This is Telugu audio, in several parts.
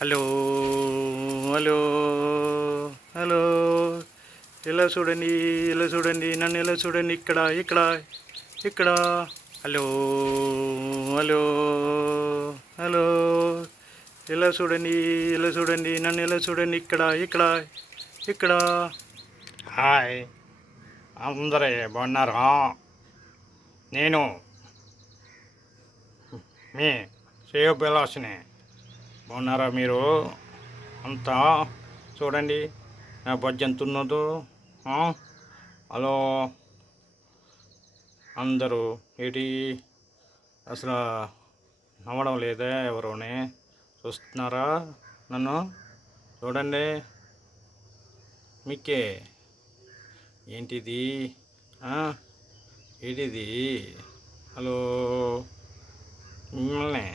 హలో హలో హలో, ఇలా చూడండి, ఇలా చూడండి, నన్ను ఇలా చూడండి, ఇక్కడ ఇక్కడ ఇక్కడ. హలో హలో హలో, ఇలా చూడండి, ఇలా చూడండి, నన్ను ఇలా చూడండి, ఇక్కడ ఇక్కడ ఇక్కడ. హాయ్, అందరే బాగున్నారా? నేను మీ శ్రేయోభిలాషిని. బాగున్నారా మీరు అంతా? చూడండి నా బజ్జి ఎంత ఉన్నదో. హలో అందరూ, ఏంటి అసలు నమ్మడం లేదే? ఎవరోనే చూస్తున్నారా నన్ను? చూడండి, మీకే ఏంటిది? ఏంటిది? హలో, మిమ్మల్ని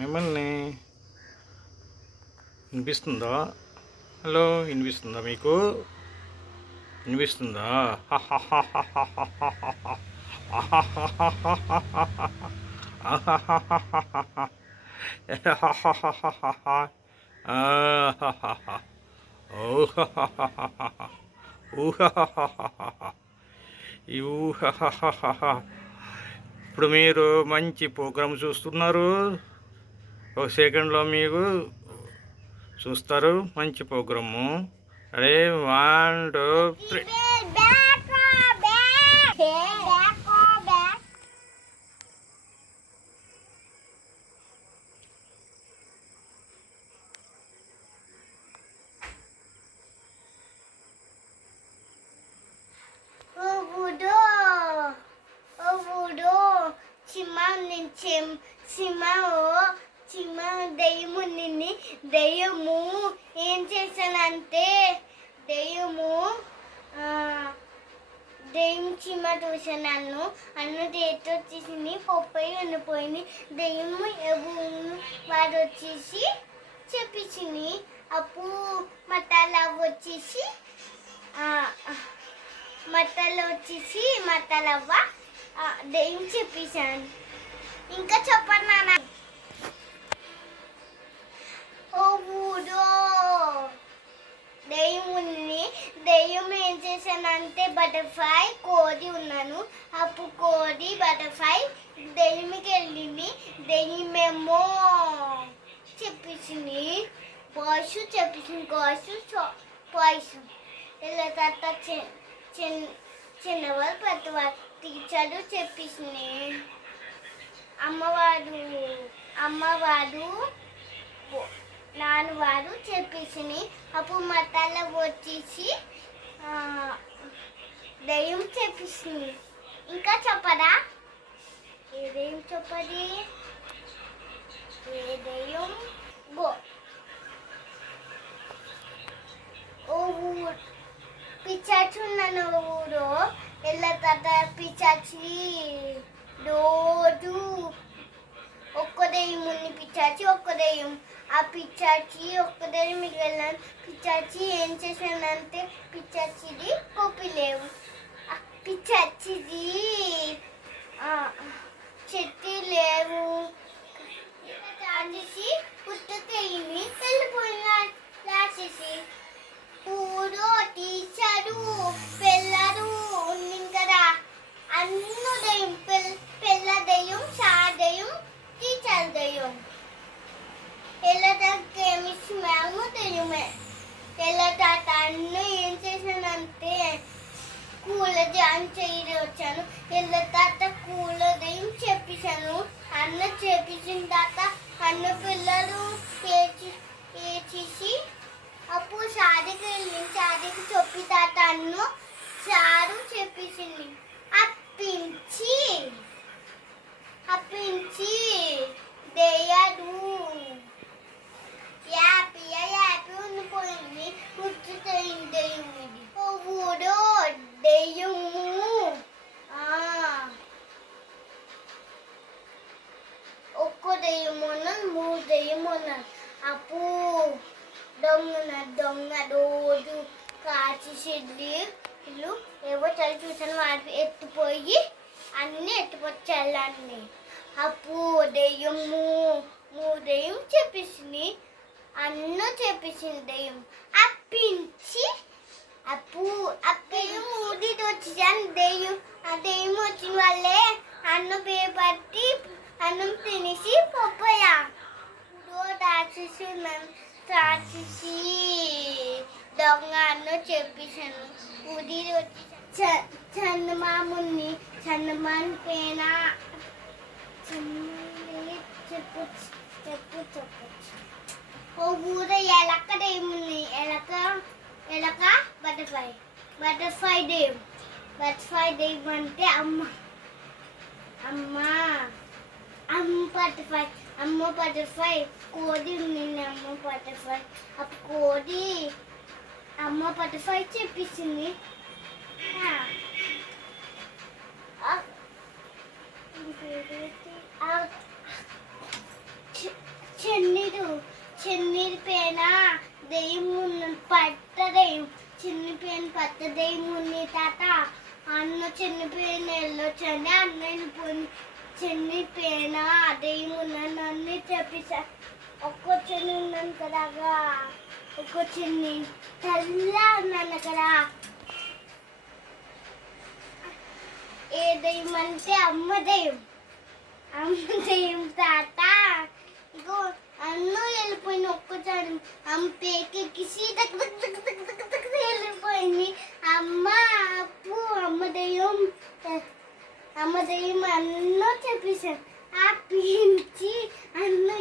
మిమ్మల్ని వినిపిస్తుందా? హలో, వినిపిస్తుందా మీకు? వినిపిస్తుందా? ఇప్పుడు మీరు మంచి ప్రోగ్రాం చూస్తున్నారు. ఒక సెకండ్లో మీకు చూస్తారు మంచి ప్రోగ్రాము. అరే 1 2 3. దెయ్యము ఏం చేశానంటే దెయ్యం చిమ్మ చూసాను. నన్ను చేతి వచ్చేసింది, పప్పై ఉండిపోయింది. దెయ్యము వాడు వచ్చేసి చెప్పించింది. అప్పుడు మతాలవ్వ వచ్చేసి మతాలవ్వ దెయ్యం చెప్పేశాను. ఇంకా చెప్పండి నాన్న. దెయ్యం ఏం చేశానంటే బటర్ఫ్లై కోడి ఉన్నాను. అప్పుడు కోడి బటర్ఫ్లై దెయ్యంకి వెళ్ళింది. దెయ్యమేమో చెప్పేసింది బాయ్స్, చెప్పేసింది బాయ్స్. ఇలా తర్వాత చిన్నవాళ్ళు పెద్దవాళ్ళు టీచరు చెప్పేసింది. అమ్మవారు నాన్నవారు చెప్పేసింది. అప్పుడు మతాల వచ్చేసి దెయ్యం చెప్పేసింది. ఇంకా చెప్పదా? ఏ దెయ్యం చెప్పది? ఏ దెయ్యం? పిచ్చాచి ఉన్నాను ఊరు. ఎలా తాత పిచ్చాచి రోజు ఒక్క దెయ్యం ఉంది. పిచ్చాచి ఒక్క దెయ్యం. ఆ పిచ్చాచి ఒక్క దెయ్యం మిగిలినాను. పిచ్చాచి ఏం చేశానంటే పిచ్చాచిది పప్పి లేవు. పిచ్చాచిది చెట్టు లేవు. అనేసి పుట్టకేయింది, వెళ్ళిపోయినా రాసేసి. ఊరు టీచరు పిల్లలు ఉంది కదా, అన్ను దెయ్యం. పిల్ల దెయ్యం, సార్ దెయ్యం, టీచర్ దెయ్యం. ఎలా కెమిస్ట్ మ్యామ్ దెయ్యమే. ఎలా తాత అన్ను ఏం చేశానంటే కూల జాయిన్ చేయి వచ్చాను. ఎలా తాత కూల దెయ్యం చెప్పేశాను. అన్న చేపించిన తాత అన్న పిల్లలు ఏచేసి అప్పుడు సారికి వెళ్ళింది. సారికి చెప్పి తాత అన్ను సారు చెప్పేసింది. అప్పించి దెయ్యాలు యాపీ ఉండిపోయింది. గుర్తుపోయింది దెయ్యం. ఇది ఊడో దెయ్యము ఒక్క దెయ్యం ఉన్నాను, 3 దెయ్యం ఉన్నాను. అప్పుడు దొంగ రోజు కాచి చెల్లి ఏవో చలి చూసాను. వాటికి ఎత్తిపోయి అన్నీ ఎత్తిపోచ్చాలని. అప్పుడు దెయ్యం చెప్పేసింది. అన్ను చెప్పేసింది దెయ్యం. అప్పించి అప్పుడు ఊది వచ్చాను దెయ్యం. ఆ దెయ్యం వచ్చిన వాళ్ళే అన్నం పేపట్టి అన్నం తినేసి పోయా. రాక్షసి దొంగ అన్ను చెప్పేసాను. ఊది వచ్చి చందమాముని చందమాన్ పేన చెప్పొచ్చు చెప్పొచ్చు. ఓ ఊర ఎలక దెయ్యముంది. ఎలక బటర్ఫ్లై దెయ్యం. బటర్ఫ్లై దెయ్యం అంటే అమ్మ బటర్ఫ్లై కోడి ఉంది. అమ్మ బటర్ఫ్లై అప్పుడు కోడి అమ్మ బటర్ఫ్లై చెప్పేసింది. చెన్నీరు పేన దెయ్యం పట్ట దెయ్యం. చిన్ని పేన పట్ట దెయ్యం ఉంది తాత. అన్న చిన్న పేన వెళ్ళొచ్చండి. అన్న వెళ్ళిపోయింది. చెన్ని పేన దెయ్యం ఉన్నాను అన్నీ చెప్పేసా. ఒక్కో చెన్ని ఉన్నాను కదా, ఒక్కో చెన్ని తెల్ల ఉన్నాను కదా. ఏ దెయ్యం అంటే అమ్మ దెయ్యం తాత. ఇగో అన్ను వెళ్ళిపోయింది. ఒక్కసారి అమ్మ పేకెక్కిసి వెళ్ళిపోయింది. అమ్మ దెయ్యం అన్ను చెప్పేసాను. ఆ పీంచి అన్ను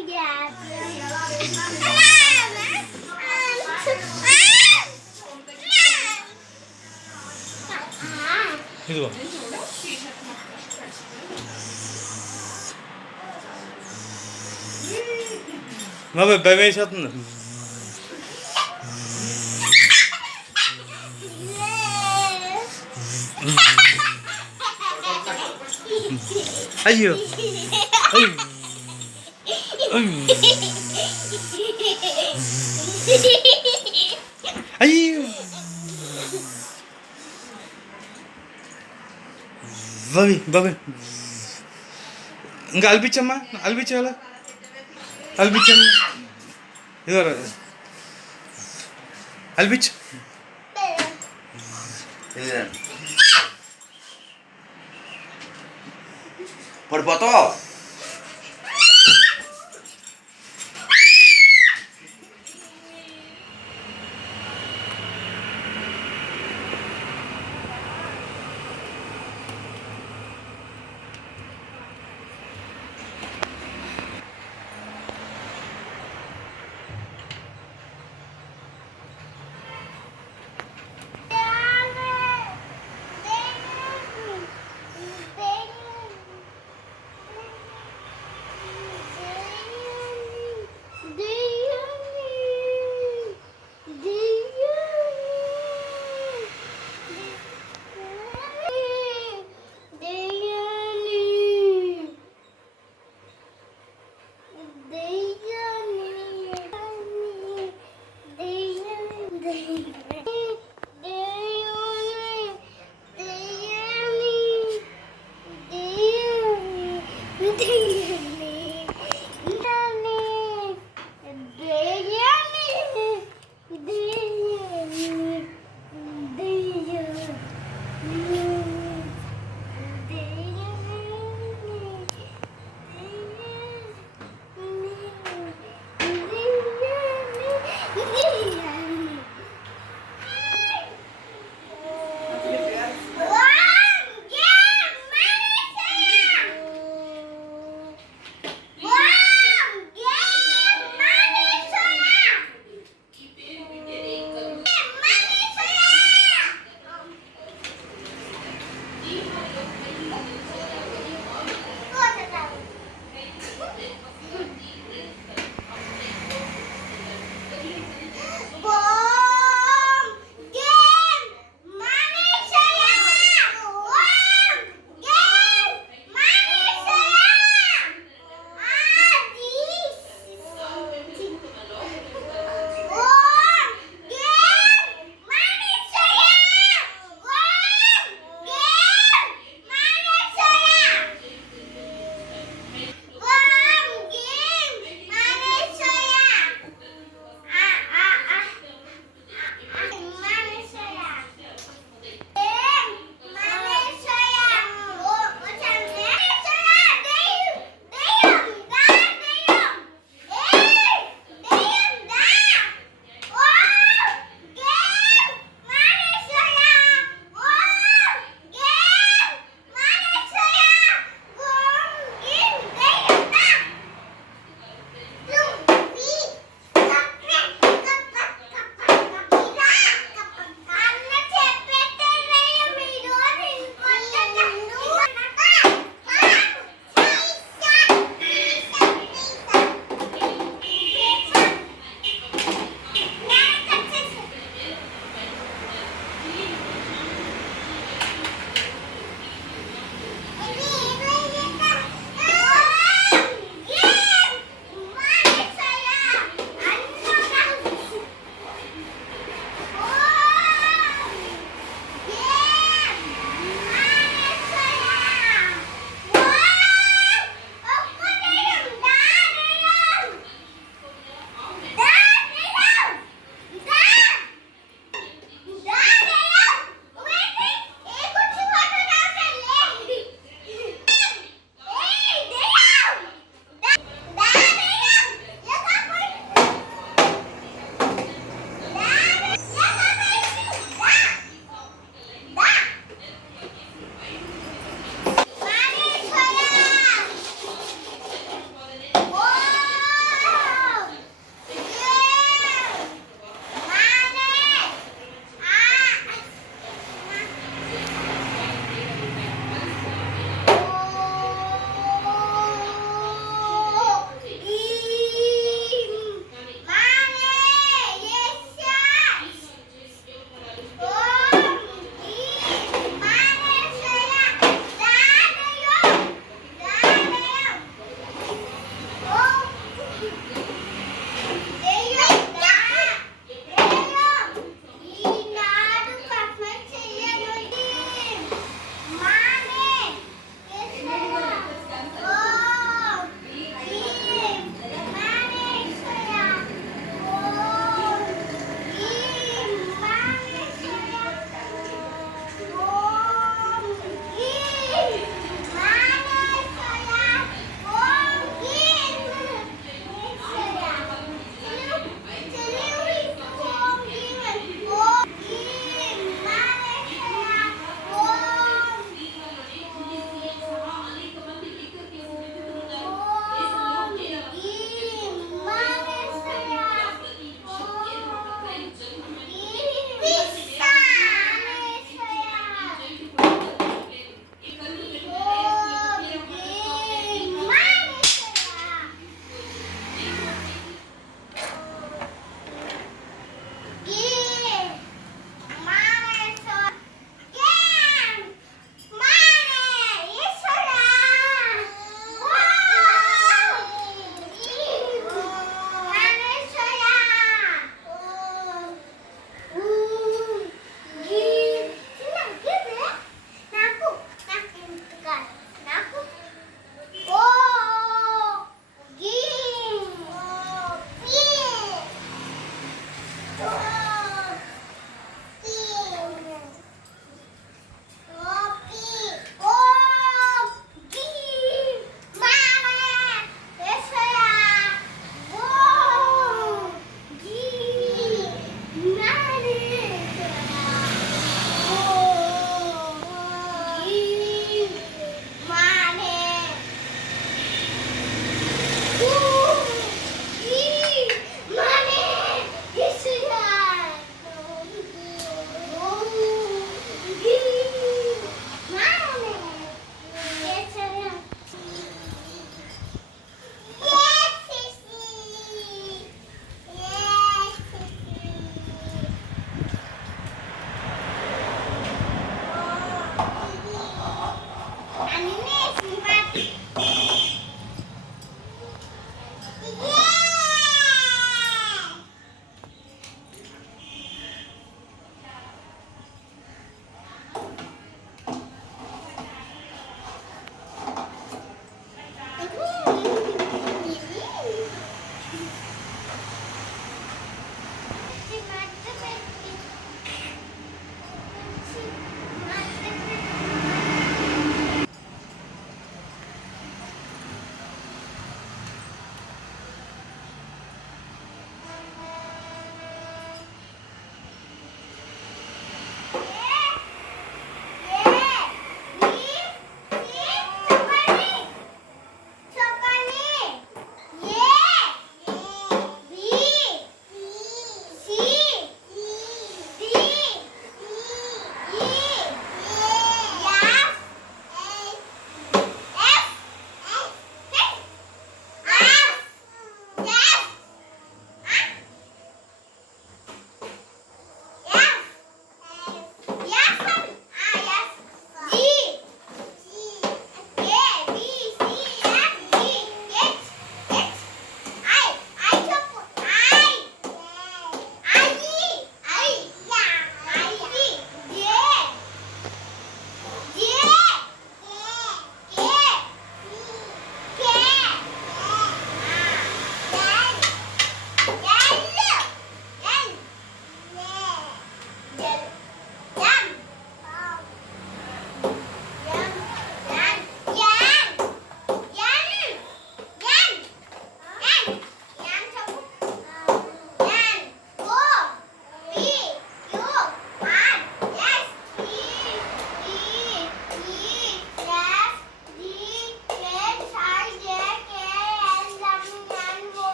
ఇదిగో బాబాయ్ భయం వేసేస్తుంది. అయ్యో అయ్యో బాబాయ్ ఇంకా అల్పించమ్మా. అల్పించాలా? అల్పించమ్మా. ఇదో అల్పించు. పడిపోతావు.